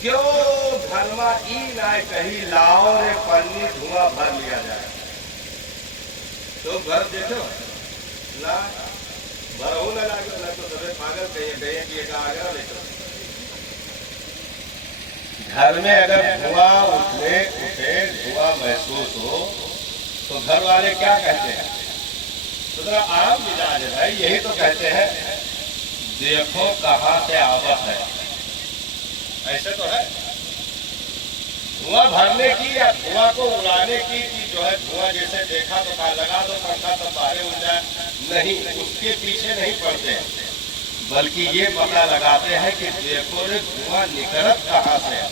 क्यों घरमा ई ना कही लाओ रे पन्नी धुआं भर लिया जाए। तो घर देखो ना भरऊ ना लागे ना तो सबे पागल कहिए गए कि एक आगरा ले चलो। घर में अगर धुआं उठे धुआं महसूस हो तो घर वाले क्या कहते हैं? तो जरा आम मिजाज है भाई, यही तो कहते हैं देखो कहां से आवत है। ऐसे तो है धुआं भरने की या धुआं को उड़ाने की जो है धुआं जैसे देखा तो कहा लगा दो पंखा तो बाहर उड़ जाए, नहीं, उसके पीछे नहीं पड़ते हैं, बल्कि ये पता लगाते हैं कि देखो रे धुआं निकलत कहां से है।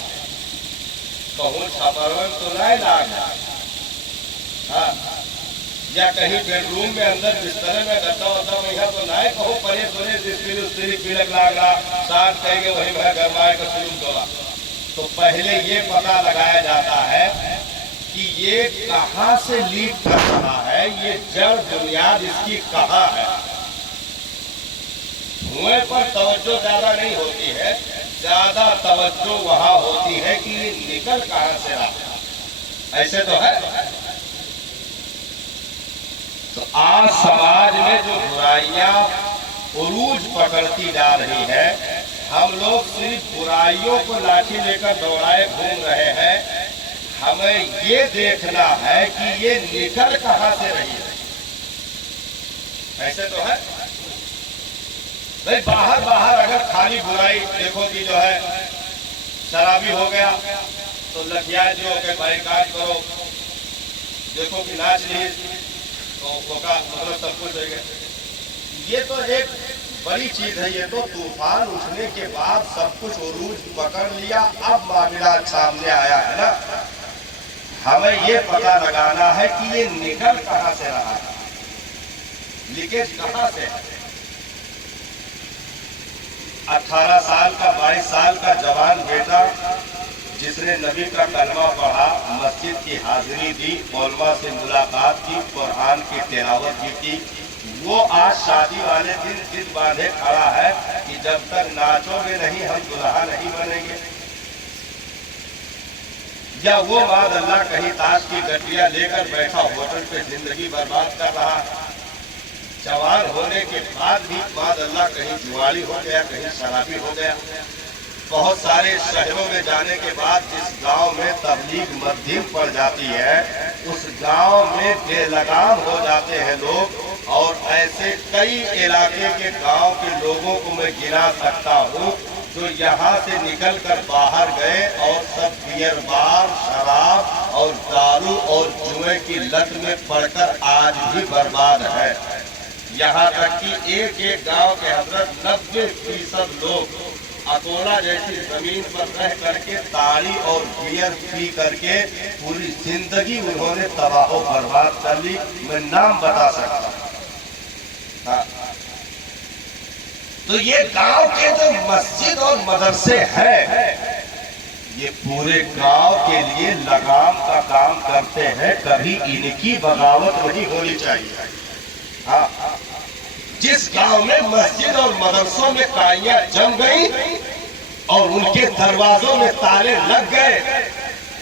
कहूँ छापरवन तो नहीं लाग, हाँ, या कहीं बेडरूम में अंदर बिस्तर में गद्दा वद्दा में यहाँ तो नहीं कहो परे सोने स्त्री पीलक लाग रहा साथ कहेंगे वही मैं गरमाए का शुरू दोला। तो पहले ये पता लगाया जाता है कि ये कहाँ से लीक कर रहा है, ये जड़ बुनियाद इसकी कहाँ है। धुएं पर तवज्जो ज्यादा नहीं होती है, ज्यादा तवज्जो वहां होती है कि ये निकल कहां से रहा। ऐसे तो है। तो आज समाज में जो बुराइयां उरूज पकड़ती जा रही है, हम लोग सिर्फ बुराइयों को लाठी लेकर दौड़ाए घूम रहे हैं। हमें ये देखना है कि ये निकल कहां से रही है। ऐसे तो है भाई। बाहर बाहर अगर खाली बुराई देखो कि जो है शराबी हो गया तो लठिया जो के बाइकाट करो, देखो कि नाच ली तो का मतलब सब कुछ हो गया। ये तो एक बड़ी चीज है। ये तो तूफान उठने के बाद सब कुछ उरूज पकड़ लिया, अब मामला सामने आया है ना। हमें ये पता लगाना है कि ये निकल कहां से रहा है, लीकेज कहां से है। 18 साल का 22 साल का जवान बेटा जिसने नबी का कलमा पढ़ा, मस्जिद की हाजिरी दी, मौलवा से मुलाकात की, कुरान की तिलावत की, वो आज शादी वाले दिन जिद बांधे खड़ा है कि जब तक नाचोगे नहीं हम दुल्हा नहीं बनेंगे। या वो माद अल्लाह कहीं ताश की गठिया लेकर बैठा होटल पे जिंदगी बर्बाद कर रहा है। जवान होने के बाद भी माद अल्लाह कहीं जुआरी हो गया, कहीं शराबी हो गया। बहुत सारे शहरों में जाने के बाद जिस गांव में तबलीग मध्यम पड़ जाती है, उस गांव में बेलगाम हो जाते हैं लोग। और ऐसे कई इलाके के गांव के लोगों को मैं गिना सकता हूं जो यहां से निकलकर बाहर गए और सब बियर बार, शराब और दारू और जुए की लत में पड़कर आज भी बर्बाद है। यहाँ तक कि एक गांव के हजरत 90% लोग अकोला जैसी जमीन पर रह करके ताड़ी और बियर पी करके पूरी जिंदगी उन्होंने तबाह बर्बाद कर ली। मैं नाम बता सकता हूं। हाँ। तो ये गांव के जो मस्जिद और मदरसे हैं, ये पूरे गांव के लिए लगाम का काम करते हैं। कभी इनकी बगावत नहीं होनी चाहिए। हाँ, जिस गांव में मस्जिद और मदरसों में काइयां जम गई और उनके दरवाजों में ताले लग गए,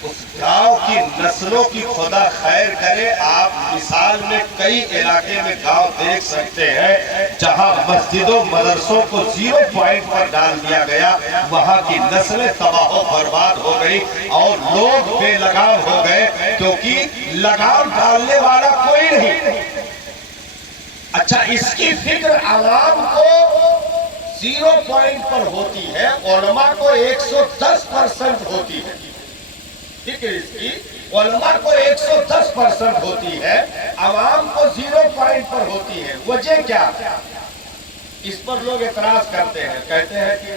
उस गांव की नस्लों की खुदा खैर करे। आप मिसाल में कई इलाके में गांव देख सकते हैं जहां मस्जिदों मदरसों को 0 पॉइंट पर डाल दिया गया, वहां की नस्लें तबाह बर्बाद हो गई और लोग बेलगाम हो गए, क्योंकि लगाम डालने वाला कोई नहीं। अच्छा, इसकी फिक्र आवाम को 0 पॉइंट पर होती है, उलमा को 110% होती है। ठीक है, इसकी उलमा को 110% होती है, आवाम को 0 पॉइंट पर होती है। वजह क्या? इस पर लोग एतराज करते हैं, कहते हैं कि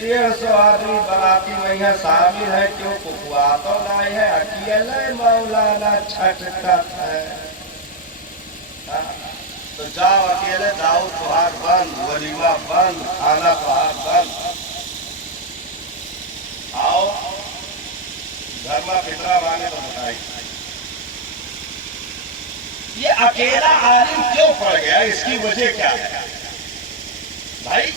150 आदमी बराती में यहाँ शामिल है, क्यों कुकुआ तो नहीं है, अकेले मौलाना छटकत है। तो जाओ अकेले, दाऊद तुहार बंद, वलीमा बंद, खाना तुहार बंद। आओ घर में फितरा वाले तो बताइए, ये अकेला आलिम क्यों पड़ गया, इसकी वजह क्या है? بھائی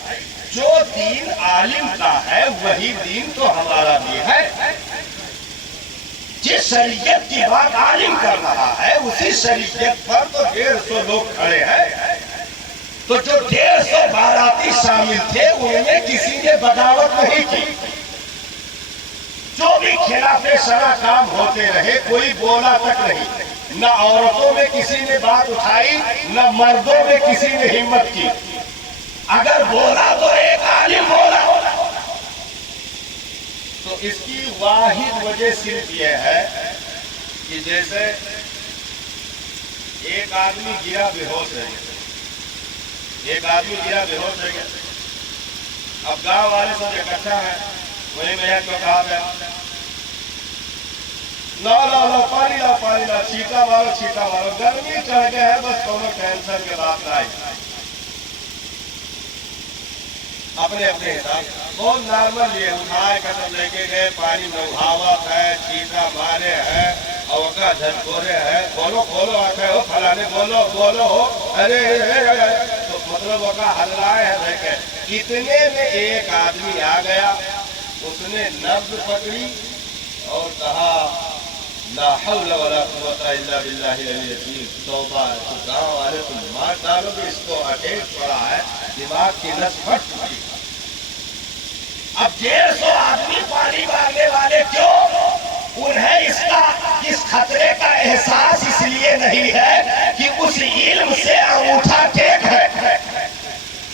جو دین عالم کا ہے وہی دین تو ہمارا بھی ہے. جس شریعت کی بات عالم کر رہا ہے اسی شریعت پر تو 150 لوگ کھڑے ہیں. تو جو 150 باراتی شامل تھے ان میں کسی نے بغاوت نہیں کی. جو بھی خلاف شرع کام ہوتے رہے کوئی بولا تک نہیں. نہ عورتوں میں کسی نے بات اٹھائی نہ مردوں میں کسی نے ہمت کی. اگر بولا تو ایک عالم بولا. تو اس کی واحد وجہ صرف یہ ہے کہ جیسے ایک آدمی گرا بے ہوش ہے. ایک آدمی گرا بے ہوش ہے. اب گاؤں والے سب اکٹھا ہیں. وہی میں کو کہا گیا لا پانی لا پانی لا چھیٹا مارو چھیٹا مارو. گرمی چڑھ گئے ہے بس دونوں کینسر کے بات آئی. اپنے اپنے حساب بہت نارمل یہ اٹھائے قدم لے کے گئے. پانی نوحاوت ہے چھیٹا مارے ہے اوکا جھنکورے ہے. بولو کھولو آتے ہو فلانے بولو بولو ہو. ارے تو مطلب اوکا حل رائے ہے. دیکھے اتنے میں ایک آدمی آ گیا. اس نے نبض پکڑی اور کہا لا حول ولا قوت الا باللہ العلی العظیم. توبہ. تو گاؤں والے تم مار ڈالو گے اس کو. اٹیک پڑا ہے دماغ کی نس پھٹ چکی. اب 150 آدمی پانی مانگنے والے کیوں؟ انہیں اس خطرے کا احساس اس لیے نہیں ہے کہ اس علم سے انگوٹھا ٹیک ہے.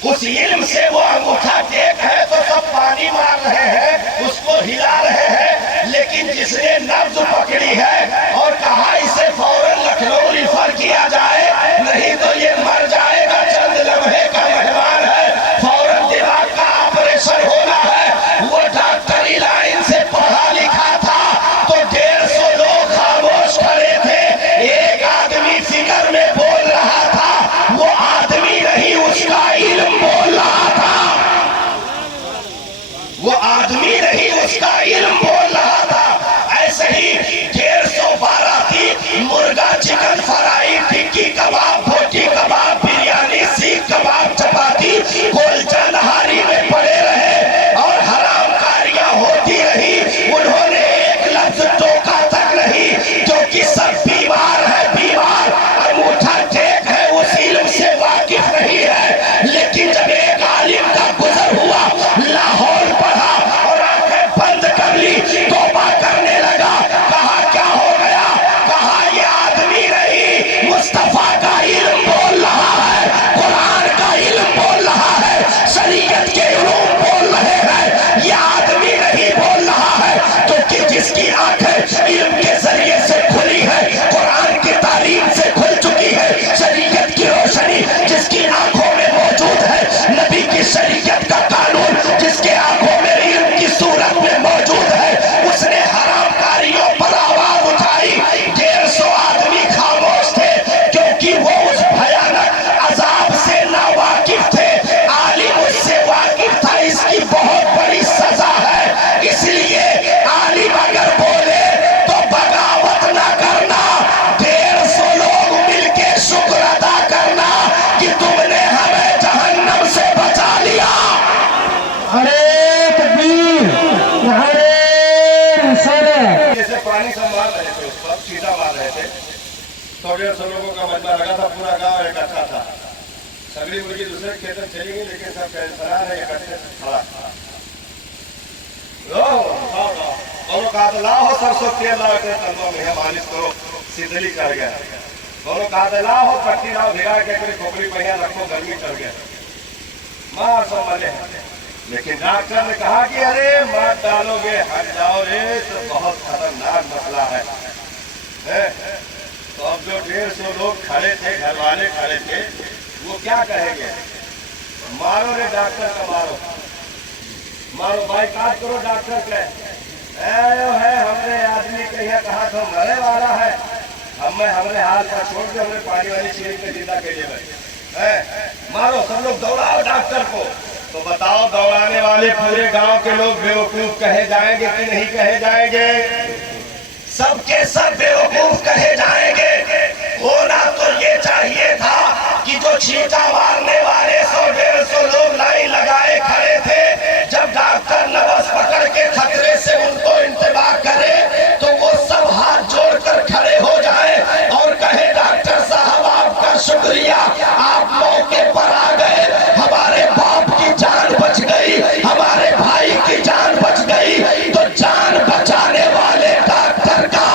اس علم سے وہ انگوٹھا ٹیک ہے تو سب پانی مار رہے ہیں اس کو ہلا رہے ہیں. لیکن جس نے نبض پکڑی ہے اور کہا اسے فوراً لکھنؤ ریفر کیا جائے نہیں تو یہ مر جائے گا. چند لمحے کا مہمان ہے. فوراً دماغ کا آپریشن ہونا ہے. وہ ڈاکٹری لائن سے پڑھا لکھا تھا تو 150 لوگ خاموش کھڑے تھے. ایک آدمی فکر میں بول رہا تھا. وہ آدمی نہیں اس کا علم بول رہا تھا. وہ آدمی نہیں اس کا علم بول رہا تھا. ایسے ہی 150 باراتی مرغا چکن فرائی ٹکی کباب بھوٹی کباب بریانی سیخ کباب چپاتی کلچا نہاری میں پڑے رہے اور حرام کاریاں ہوتی رہی. انہوں نے ایک لفظ ٹوکا تک نہیں کیونکہ سب بیمار ہے. بیمار انگوٹھا ٹیک ہے اس علم سے واقف نہیں ہے. لیکن جب ایک عالم کا گزر ہوا لاہور پڑھا اور آنکھیں بند کر لی توبہ کرنے لگا. کہا کیا ہو گیا؟ کہا یہ آدمی نہیں مصطفیٰ کا علم بول رہا ہے. قرآن کا علم بول رہا ہے. شریعت کے علوم بول رہے ہیں. یہ آدمی نہیں بول رہا ہے کیونکہ جس کی آنکھیں علم کے ذریعے سے کھلی ہے قرآن کی تعلیم سے کھل چکی ہے. شریعت کی روشنی جس کی آنکھوں میں موجود ہے. نبی کی شریعت کا قانون جس کے آنکھوں میں علم کی صورت میں موجود ہے. اس نے حرام کاریوں پر آواز اٹھائی. 150 آدمی خاموش تھے کیونکہ وہ اس بھیانک عذاب سے ناواقف تھے. عالم اس سے واقف تھا. اس کی بہت بڑی سزا ہے. اس لیے عالم اگر بولے تو بغاوت نہ کرنا. 150 لوگ مل کے شکر ادا کرنا کہ تم نے ہمیں جہنم سے بچا لیا. ارے تکبیر ارے رسالہ. جیسے پانی سے مار رہے تھے اس پر چھیٹا مار رہے تھے تو 150 لوگوں کا مجمع لگا تھا. پورا گاؤں اکٹھا تھا. سگڑی مرغی دوسرے کھیتر چلی گئی لیکن سب کینسران ہے اکٹھے کھڑا. دونوں کہا تو لاؤ سرسوں تیل لاؤ کے تندوں میں مالش کرو سیدھلی کر گیا. دونوں کہا تو لاؤ پٹی لاؤ بھگا کے کوئی کھوپڑی پہیا رکھو گرمی کر گیا. مار سو ملے. لیکن ڈاکٹر نے کہا کہ ارے مار ڈالو گے ہٹ جاؤ رے تو بہت خطرناک مسئلہ ہے. تو اب جو 150 لوگ کھڑے تھے گھر والے کھڑے تھے وہ کیا کہیں گے؟ مارو رے ڈاکٹر کا مارو مارو بائیکاٹ کرو ڈاکٹر کے. ہے ہم نے آدمی کہا تھا مرے والا ہے. ہمارے ہاتھ پر چھوڑ کے ہم نے پانی والی چیز کے زندہ کے لیے مارو. سب لوگ دوڑاؤ ڈاکٹر کو. تو بتاؤ دوڑانے والے پورے گاؤں کے لوگ بیوقوف کہے جائیں گے کہ نہیں کہے جائیں گے؟ سب کے سب بیوقوف کہے جائیں گے. ہونا تو یہ چاہیے تھا کہ कि जो छींटा मारने वाले 100-150 लोग लाइन लगाए खड़े थे, जब डॉक्टर नबज पकड़ के खतरे से उनको इंतबाह करे तो वो सब हाथ जोड़कर खड़े हो जाए और कहे डॉक्टर साहब आपका शुक्रिया, आप मौके पर आ गए, हमारे बाप की जान बच गई, हमारे भाई की जान बच गई। तो जान बचाने वाले डॉक्टर का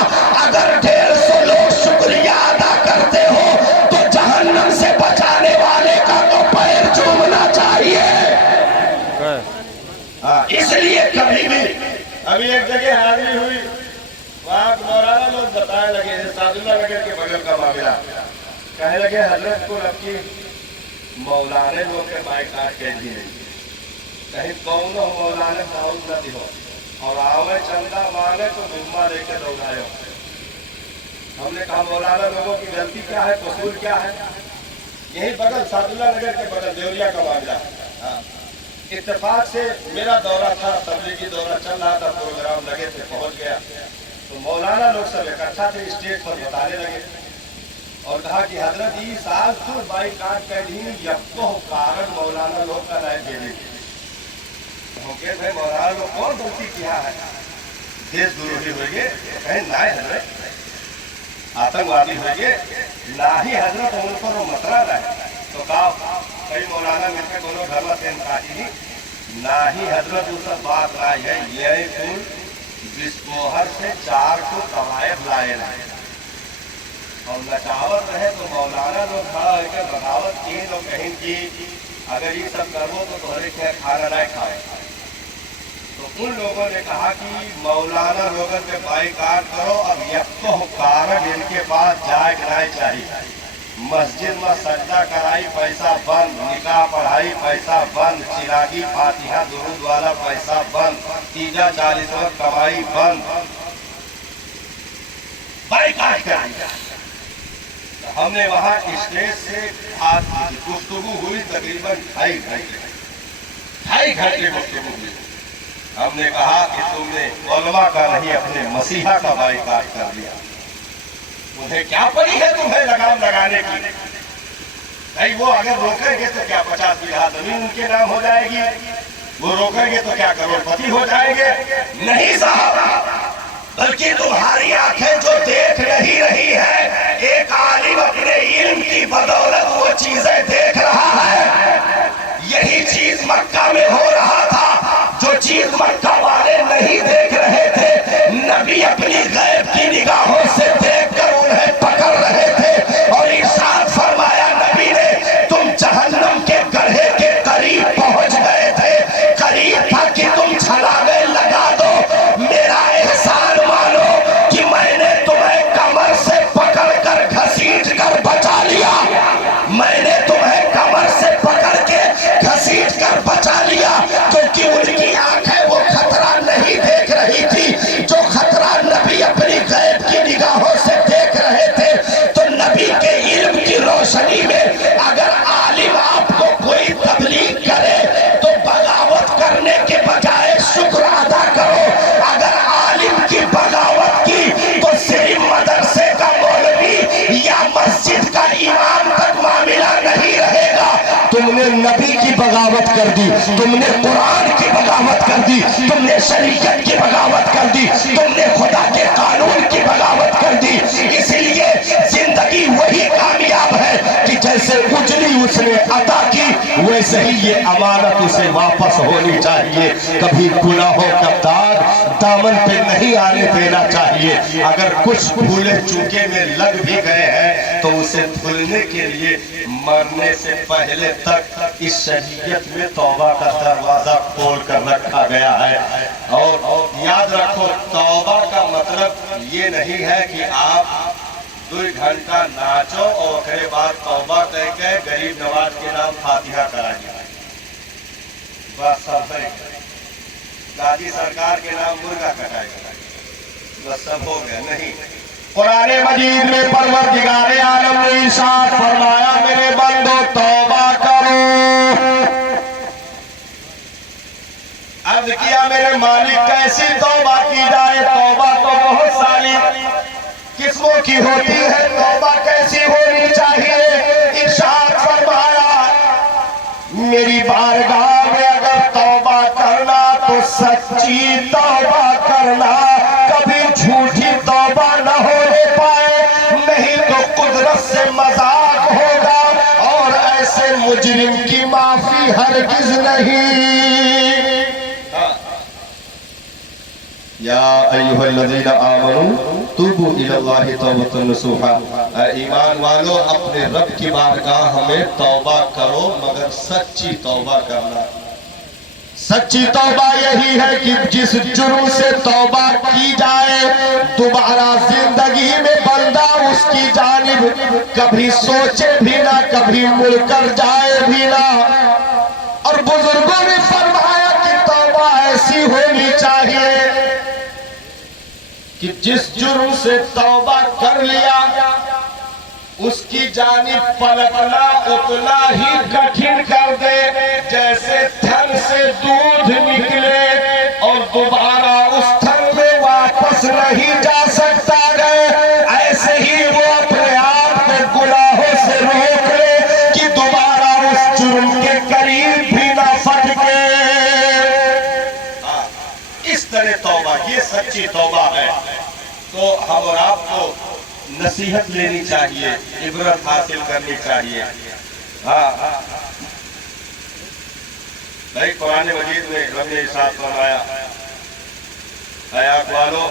अगर 150 लोग शुक्रिया अदा करते हो तो जहन्नम से बचाने वाले का तो पैर चूमना चाहिए। इसलिए कभी भी अभी एक जगह हाजिरी हुई, वहाँ मौलाना लोग बताने लगे, सादुल्ला नगर के बगल का मामला, कहने लगे हजरत को रखी मौलाने लोग के बाइकाट के दिए, कहीं कौन हो मौलाने दाऊद न दिहो और आवे चंदा मांगे तो जुम्मा लेके दौड़ायो। हमने कहा मौलाना लोगों की गलती क्या है, कसूर क्या है? यही बगल सादुल्ला नगर के बगल देवरिया का मामला। इत्तेफाक से मेरा दौरा था, तबलीगी दौरा चल रहा था, प्रोग्राम लगे थे, पहुंच गया तो मौलाना लोग सब इकट्ठा थे, स्टेज पर बताने लगे और कहा कि हजरत ई साल तो बाइकाट कैदी यको कारण मौलाना लोग का राय दे दी। भाई मौलाना लोग कौन गलती किया है, देश द्रोही हो गए? कहे ना हजरत, आतंकवादी हो गए ना ही हजरत, उनको तो मतरा रहे तो कहा कई मौलाना मिलकर बोलो घर में सेन काटी ना ही हजरत, उस बात ना है। ये कुल बिस्कोहर से 4 को कवायद लाए और नचावत रहे तो मौलाना लोग खड़ा होकर बगावत किए तो कहीं की अगर ये सब करो तो तुम्हारे क्या खाना नहीं खाए। तो उन लोगों ने कहा कि मौलाना लोगों के बाइकाट करो, अब यको कारण इनके पास जाए नहीं चाहिए। मस्जिद में सजदा कराई पैसा बंद, निकाह पढ़ाई पैसा बंद, चिरागी फातिहा दुरूद वाला पैसा बंद, तीजा 40वां कमाई बंद, बाइकाट कराई। हमने वहां स्टेज से गुफ्तगू हुई तकरीबन 2.5 घंटे गुफ्तगू हुई। हमने कहा कि तुमने उलमा का नहीं अपने मसीहा का बाइकाट कर दिया, उन्हें क्या पड़ी है तुम्हें लगाम लगाने की? नहीं वो अगर रोकेंगे तो क्या 50 बीघा जमीन उनके नाम हो जाएगी, वो रोकेंगे तो क्या करोड़पति हो जाएंगे? नहीं साहब, बल्कि तुम्हारी आंखें जो देख नहीं रही है, एक आलिम अपने इल्म की बदौलत वो चीजें देख रहा है। यही चीज मक्का में हो रहा था, जो चीज मक्का वाले नहीं देख रहे थे, नबी अपनी गैब की निगाहों से देखकर उन्हें पकड़ रहे थे और इरशाद फरमाया नबी ने, तुम जहन्नम के गड्ढे के करीब पहुंच गए थे, करीब था कि तुम छलांगे लगा दो, मेरा एहसान मानो कि मैंने तुम्हें कमर से पकड़कर घसीट कर बचा लिया, मैंने तुम्हें कमर से पकड़ के घसीट कर बचा लिया, क्योंकि उनकी आंखें वो खतरा नहीं देख रही थी जो खतरा नबी अपनी गैब की निगाहों से देख रहे थे। तो नबी के इल्म की रोशनी में अगर आलिम आपको कोई तबलीग करे तो बगावत करने के बजाय शुक्र अदा करो। अगर आलिम की बगावत की तो सिर्फ मदरसे का मौलवी या मस्जिद का इमाम तक मामला नहीं रहेगा। तुमने नबी की बगावत कर दी, तुमने कुरान की बगावत कर दी, तुमने शरीयत की बगावत कर दी, तुमने खुदा के कानून की बगावत कर दी। इसलिए जिंदगी वही कामयाब है कि जैसे उजली उसने अदा की वैसे ही ये अमानत उसे वापस होनी चाहिए। कभी गुनाहों का दाग दामन पे नहीं आने देना चाहिए। अगर कुछ भूले चूके में लग भी गए हैं तो उसे धुलने के लिए मरने से पहले तक इस शरीयत में तौबा का दरवाजा खोल कर रखा गया है। और याद रखो, तौबा का मतलब ये नहीं है कि आप 2 घंटा नाचो और उसके बाद तौबा कह के गरीब नवाज के नाम फातिहा कराइए, बस सब है। दादी सरकार के नाम मुर्गा कटाएगा, बस सब हो गया। नहीं, कुरान मजीद में परवरदिगार आलम ने इरशाद फरमाया, मेरे बंदो तौबा करो। अर्ज किया मेरे मालिक कैसी तौबा की जाए? तौबा तो बहुत सारी किस्मों की होती है, तौबा कैसी होनी चाहिए? इरशाद میری بارگاہ میں اگر توبہ کرنا تو سچی توبہ کرنا، کبھی جھوٹی توبہ نہ ہونے پائے، نہیں تو قدرت سے مذاق ہوگا اور ایسے مجرم کی معافی ہرگز نہیں۔ یا ایھا الذین آمنوا توبوا الی اللہ توبۃ نصوحا، اے ایمان والو اپنے رب کی بارگاہ میں توبہ کرو، مگر سچی توبہ کرنا۔ سچی توبہ یہی ہے کہ جس جرم سے توبہ کی جائے دوبارہ زندگی میں بندہ اس کی جانب کبھی سوچے بھی نہ، کبھی مڑ کر جائے بھی نہ۔ اور بزرگوں نے فرمایا کہ توبہ ایسی ہونی چاہیے کہ جس جرم سے توبہ کر لیا اس کی جانب پلٹنا اتنا ہی کٹھن کر دے جیسے تھن سے دودھ نکلے اور دوبارہ اس تھن میں واپس نہیں جا سکتا گئے، ایسے ہی وہ اپنے آپ کو گناہوں سے روک لے کہ دوبارہ اس جرم کے قریب بھی نہ پھٹکے۔ اس طرح توبہ، یہ سچی توبہ ہے۔ تو ہم اور آپ کو نصیحت لینی چاہیے، عبرت حاصل کرنی چاہیے۔ ہاں بھائی قرآن مجید میں رب نے ارشاد فرمایا، اے آنکھ والو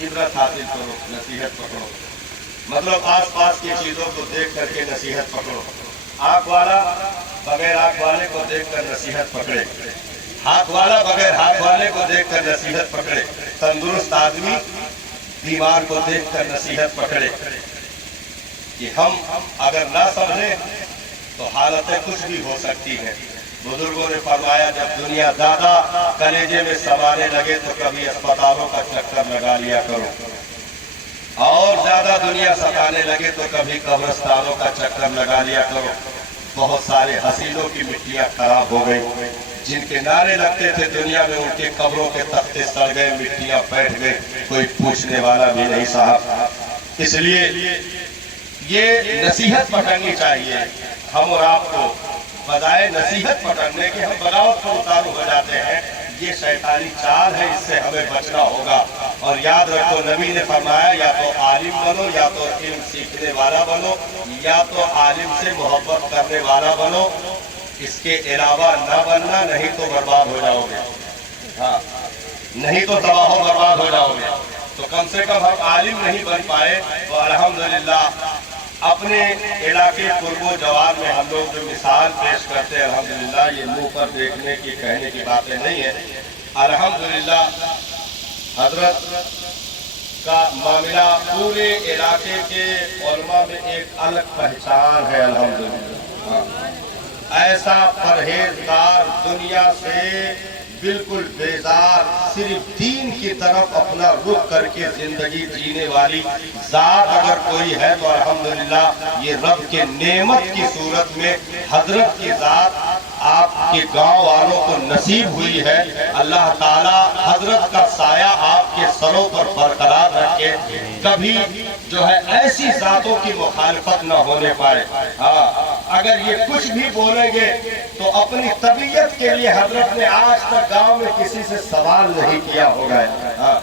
عبرت حاصل کرو، نصیحت پکڑو۔ مطلب آس پاس کی چیزوں کو دیکھ کر کے نصیحت پکڑو۔ آنکھ والا بغیر آنکھ والے کو دیکھ کر نصیحت پکڑے، ہاتھ والا بغیر ہاتھ والے کو دیکھ کر نصیحت پکڑے، تندرست آدمی بیمار کو دیکھ کر نصیحت پکڑے۔ کہ ہم اگر نہ سمجھیں تو حالتیں کچھ بھی ہو سکتی ہیں۔ بزرگوں نے فرمایا جب دنیا زیادہ کلیجے میں سمانے لگے تو کبھی اسپتالوں کا چکر لگا لیا کرو، اور زیادہ دنیا ستانے لگے تو کبھی قبرستانوں کا چکر لگا لیا کرو۔ بہت سارے حسینوں کی مٹیاں خراب ہو گئی، جن کے نعرے لگتے تھے دنیا میں ان کے قبروں کے تختے سڑ گئے، مٹیاں بیٹھ گئے، کوئی پوچھنے والا بھی نہیں صاحب۔ اس لیے یہ نصیحت پکڑنی چاہیے ہم اور آپ کو، بجائے نصیحت پکڑنے کے ہم بغاوت پر اتارو ہو جاتے ہیں۔ یہ شیطانی چال ہے، اس سے ہمیں بچنا ہوگا۔ اور یاد رکھو نبی نے فرمایا یا تو عالم بنو، یا تو علم سیکھنے والا بنو، یا تو عالم سے محبت کرنے والا بنو، اس کے علاوہ نہ بننا، نہیں تو برباد ہو جاؤ گے۔ ہاں نہیں تو تباہ و برباد ہو جاؤ گے۔ تو کم سے کم ہم عالم نہیں بن پائے تو الحمدللہ اپنے علاقے قرب و جوار میں ہم لوگ جو مثال پیش کرتے ہیں الحمدللہ، یہ منہ پر دیکھنے کی کہنے کی باتیں نہیں ہیں۔ الحمدللہ حضرت کا معاملہ پورے علاقے کے علماء میں ایک الگ پہچان ہے الحمدللہ۔ ایسا پرہیزگار، دنیا سے بالکل بیزار، صرف دین کی طرف اپنا رخ کر کے زندگی جینے والی ذات اگر کوئی ہے تو الحمدللہ یہ رب کے نعمت کی صورت میں حضرت کی ذات آپ کے گاؤں والوں کو نصیب ہوئی ہے۔ اللہ تعالیٰ حضرت کا سایہ آپ کے سروں پر برقرار رکھے، کبھی جو ہے ایسی ذاتوں کی مخالفت نہ ہونے پائے۔ ہاں اگر یہ کچھ بھی بولیں گے تو اپنی طبیعت کے لیے حضرت نے آج تک گاؤں میں کسی سے سوال نہیں کیا ہوگا،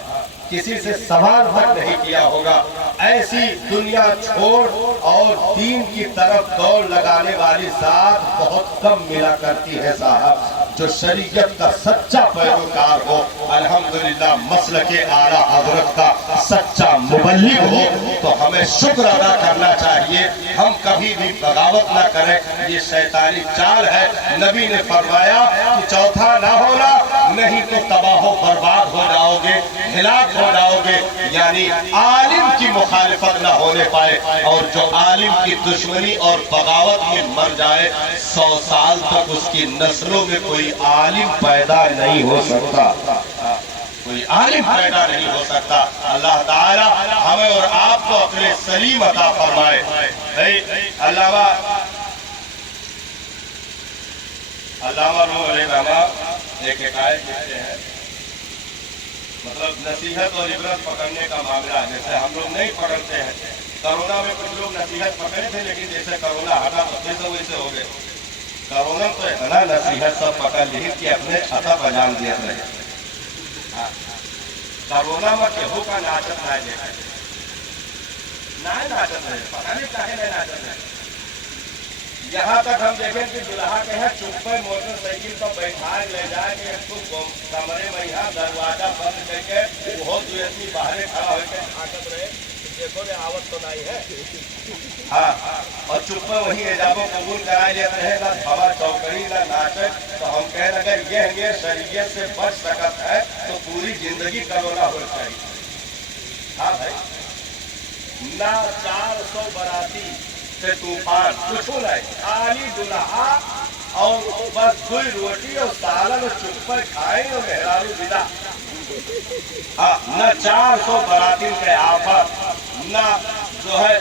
کسی سے سوال تک نہیں کیا ہوگا۔ ایسی دنیا چھوڑ اور دین کی طرف دوڑ لگانے والی ذات بہت کم ملا کرتی ہے صاحب، جو شریعت کا سچا پیروکار ہو، الحمدللہ مسلک اعلیٰ حضرت کا سچا مبلغ ہو، تو ہمیں شکر ادا کرنا چاہیے، ہم کبھی بھی بغاوت نہ کریں۔ یہ شیطانی چال ہے۔ نبی نے فرمایا کہ چوتھا نہ ہونا، نہیں تو تباہ و برباد ہو جاؤ گے، ہلاک ہو جاؤ گے، یعنی عالم کی مخالفت نہ ہونے پائے، اور جو عالم کی دشمنی اور بغاوت میں مر جائے 100 سال تک اس کی نسلوں میں کوئی عالم پیدا نہیں ہو سکتا، کوئی عالم پیدا نہیں ہو سکتا۔ اللہ تعالیٰ ہمیں اور آپ کو اپنے سلیم عطا فرمائے۔ علامہ روح علیہ الرحمہ ایک حکایت کہتے ہیں، مطلب نصیحت اور عبرت پکڑنے کا معاملہ ہے، جیسے ہم لوگ نہیں پکڑتے ہیں۔ کرونا میں کچھ لوگ نصیحت پکڑے تھے، لیکن جیسے کرونا ہٹا تو پھر سے ویسے ہو گئے۔ करोना तो इतना नसीहत सब पकड़ ली कि अपने छता बजान दिया रहे। हाँ, करोना में केहू का नाचत ना देखा ना नाचत रहे, पता नहीं काहे नहीं नाचत रहे। यहाँ तक हम देखें कि दुल्हा के यहाँ चुप पे मोटरसाइकिल पर बैठा ले जाके कमरे में यहाँ दरवाजा बंद करके वो दो आदमी बाहर खड़ा होकर नाचत रहे, देखो रे आवत तो नहीं है। हाँ, और चुप पे वही एजाबो कबूल कराए लेते रहे ना हवा चौकड़ी ना नाचक। तो हम कह अगर ये शरीयत से बच सकत है तो पूरी जिंदगी करोना हो चाहिए। हाँ भाई, ना 400 बराती से तूफान कुछ नहीं, खाली दुल्हा और बस कोई रोटी और सालन चुप पर खाए और मेहरारू विदा। हाँ, न 400 बराती के आफत, न जो है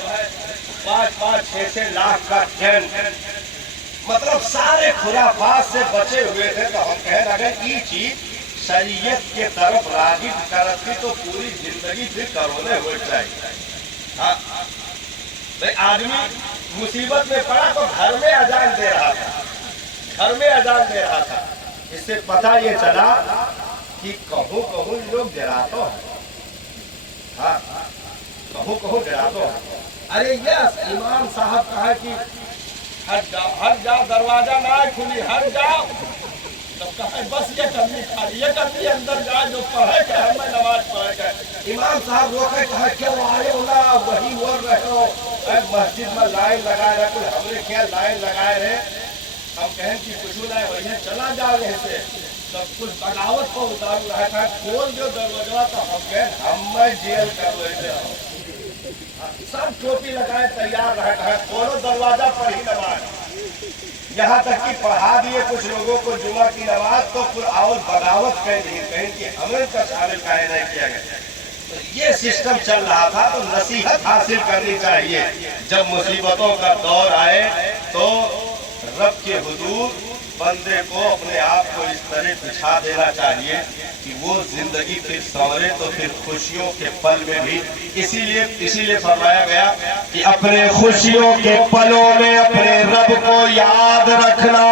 5-6 लाख का टेंट, मतलब सारे खुराफात से बचे हुए थे। तो हम कहें अगर ये चीज शरीयत के तरफ रागिब करती तो पूरी जिंदगी फिर करोने हो चाहिए। हाँ भाई, आदमी मुसीबत में पड़ा तो घर में अजान दे रहा था, घर में अजान दे रहा था। इससे पता ये चला कि कहूँ लोग डराते हैं। हाँ, कहूँ डराते हैं। अरे यस, इमाम साहब कहा कि हट जाओ, दरवाजा ना खुली, हट जाओ। तब कहा बस ये करनी खाली, ये करनी अंदर जाए जो पढ़े के हमें नमाज पढ़े के। इमाम साहब रोके, कहा क्यों आए हो ना, वही बोल रहे हो मस्जिद में लाइन लगाए रहे, कुछ हमने क्या लाइन लगाए रहे। हम कहें कि कुछ नहीं, वही चला जा रहे थे, सब कुछ बगावत को उतार रहा था, खोल जो दरवाजा। तो हम कहें हम जेल कर रहे थे, सब टोपी लगाए तैयार रहा है, खोलो दरवाजा पर ही नमाज। यहाँ तक कि पढ़ा दिए कुछ लोगों को जुमा की नमाज, तो फिर और बगावत कह दी, कहें कि हमें तो शामिल काहे नहीं किया गया। तो ये सिस्टम चल रहा था। तो नसीहत हासिल करनी चाहिए। जब मुसीबतों का दौर आए तो रब के हुजूर बंदे को अपने आप को इस तरह बिछा देना चाहिए कि वो जिंदगी फिर संवरे, तो फिर खुशियों के पल में भी। इसीलिए फरमाया गया कि अपने खुशियों के पलों में अपने रब को याद रखना,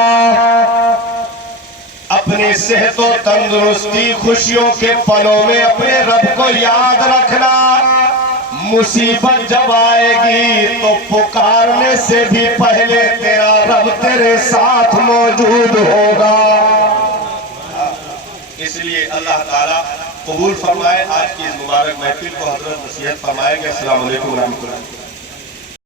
अपनी सेहत और तंदुरुस्ती खुशियों के पलों में अपने रब को याद रखना। मुसीबत जब आएगी तो पुकारने से भी पहले तेरा रब तेरे साथ मौजूद होगा। इसलिए अल्लाह ताला कबूल फरमाए आज की इस मुबारक महफिल को। हजरत नसीहत फरमाएंगे। अस्सलाम वालेकुम रहमतुल्लाह।